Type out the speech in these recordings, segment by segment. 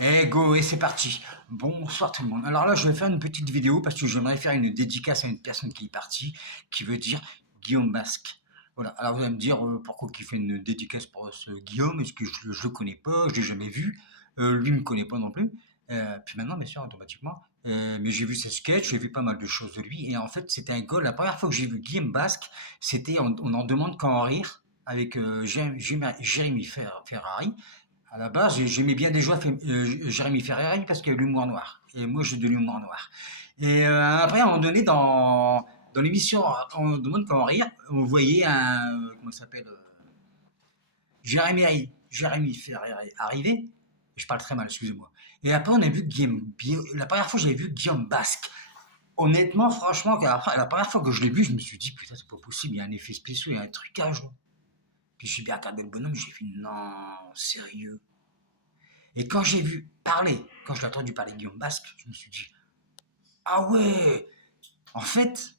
Et go, et c'est parti. Bonsoir tout le monde. Alors là, je vais faire une petite vidéo parce que j'aimerais faire une dédicace à une personne qui est partie, qui veut dire Guillaume Basque. Voilà. Alors vous allez me dire pourquoi il fait une dédicace pour ce Guillaume, est-ce que je le connais pas, je l'ai jamais vu, lui me connaît pas non plus. Puis maintenant, bien sûr, automatiquement. Mais j'ai vu ses sketchs, j'ai vu pas mal de choses de lui. Et en fait, c'était un gars. La première fois que j'ai vu Guillaume Basque, c'était on en demande quand en rire avec Jérémy Ferrari. À la base, j'aimais bien déjà Jérémy Ferrari parce qu'il y a l'humour noir. Et moi, j'ai de l'humour noir. Et après, à un moment donné, dans l'émission On demande comment rire, on voyait comment ça s'appelle Jérémy Ferrari arriver. Je parle très mal, excusez-moi. Et après, on a vu la première fois, j'avais vu Guillaume Basque. Honnêtement, franchement, après, la première fois que je l'ai vu, je me suis dit, putain, c'est pas possible, il y a un effet spécial, il y a un trucage. Puis j'ai bien regardé le bonhomme, j'ai fait, non, sérieux. Et quand j'ai vu parler, quand je l'ai entendu parler de Guillaume Basque, je me suis dit, ah ouais, en fait,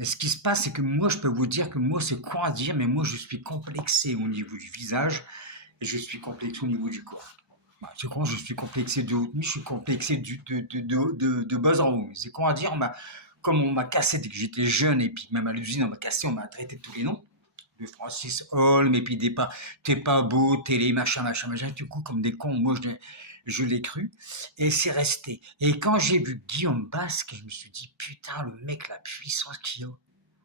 ce qui se passe, c'est que moi, je peux vous dire que moi, c'est quoi à dire, mais moi, je suis complexé au niveau du visage et je suis complexé au niveau du corps. Bah, c'est con, je suis complexé de haut, je suis complexé de bas en haut. C'est con à dire, comme on m'a cassé dès que j'étais jeune, et puis même à l'usine, on m'a cassé, on m'a traité de tous les noms. De Francis Holm, et puis t'es pas beau, télé, machin, machin, machin, du coup, comme des cons, moi, je l'ai cru, et c'est resté. Et quand j'ai vu Guillaume Basque, je me suis dit, putain, le mec, la puissance qu'il a.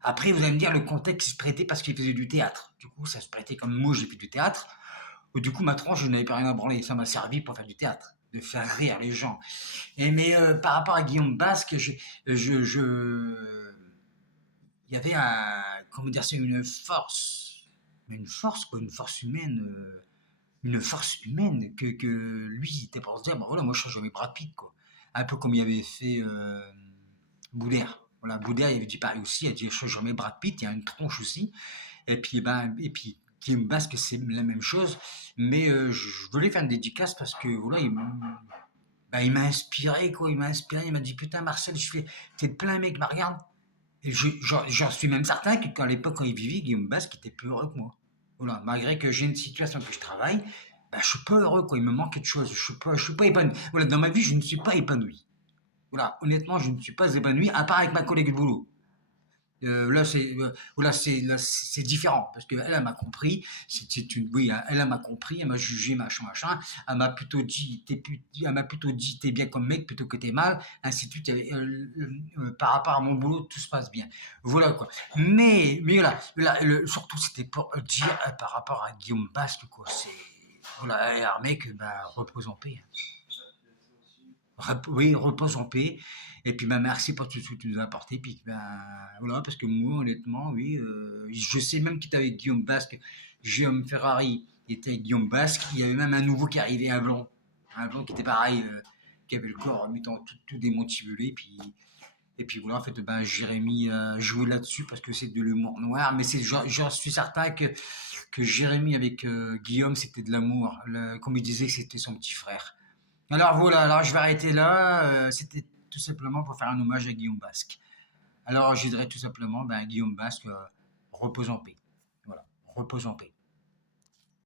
Après, vous allez me dire, le contexte se prêtait parce qu'il faisait du théâtre. Du coup, ça se prêtait comme moi, j'ai fait du théâtre. Du coup, ma tronche, je n'avais pas rien à branler. Ça m'a servi pour faire du théâtre, de faire rire les gens. Mais par rapport à Guillaume Basque, il y avait comment dire, c'est une force, quoi, une force humaine que lui, il était pour se dire, bah voilà, moi, je change mes Brad Pitt, quoi. Un peu comme il avait fait Boudère. Voilà, Boudère, il avait dit pareil aussi, il a dit, je change mes Brad Pitt, il y a une tronche aussi. Et puis, Guillaume Basque, c'est la même chose. Mais je voulais faire une dédicace parce que, voilà, il m'a inspiré, quoi. Il m'a inspiré, il m'a dit, putain, Marcel, t'es plein mec, me regarde. Et j'en suis même certain qu'à l'époque, quand il vivait, Guillaume Basque était plus heureux que moi. Voilà, malgré que j'ai une situation que je travaille, ben, je suis pas heureux, quoi. Il me manque quelque chose. Je suis pas épanoui. Voilà, dans ma vie, je ne suis pas épanoui. Voilà, honnêtement, je ne suis pas épanoui, à part avec ma collègue de boulot. Là, c'est différent parce qu'elle, elle m'a compris. Oui, elle m'a compris, elle m'a jugé, machin, machin. Elle m'a plutôt dit, t'es bien comme mec plutôt que t'es mal. Ainsi de suite. Par rapport à mon boulot, tout se passe bien. Voilà quoi. Mais voilà, surtout c'était pour dire par rapport à Guillaume Basque quoi. C'est voilà, un mec, bah, repose en paix. Oui, repose en paix. Et puis, bah, merci pour tout ce que tu nous as apporté. Puis, bah, voilà, parce que moi, honnêtement, oui, je sais même qu'il était avec Guillaume Basque. Guillaume Ferrari était avec Guillaume Basque. Il y avait même un nouveau qui arrivait, un blanc. Un blanc qui était pareil, qui avait le corps mettant tout démontibulé. Et puis voilà, en fait, ben, Jérémy jouait là-dessus parce que c'est de l'humour noir. Mais j'en suis certain que Jérémy avec Guillaume, c'était de l'amour. Comme il disait que c'était son petit frère. Alors voilà, alors je vais arrêter là. C'était tout simplement pour faire un hommage à Guillaume Basque. Alors je dirais tout simplement, ben, Guillaume Basque, repose en paix. Voilà, repose en paix.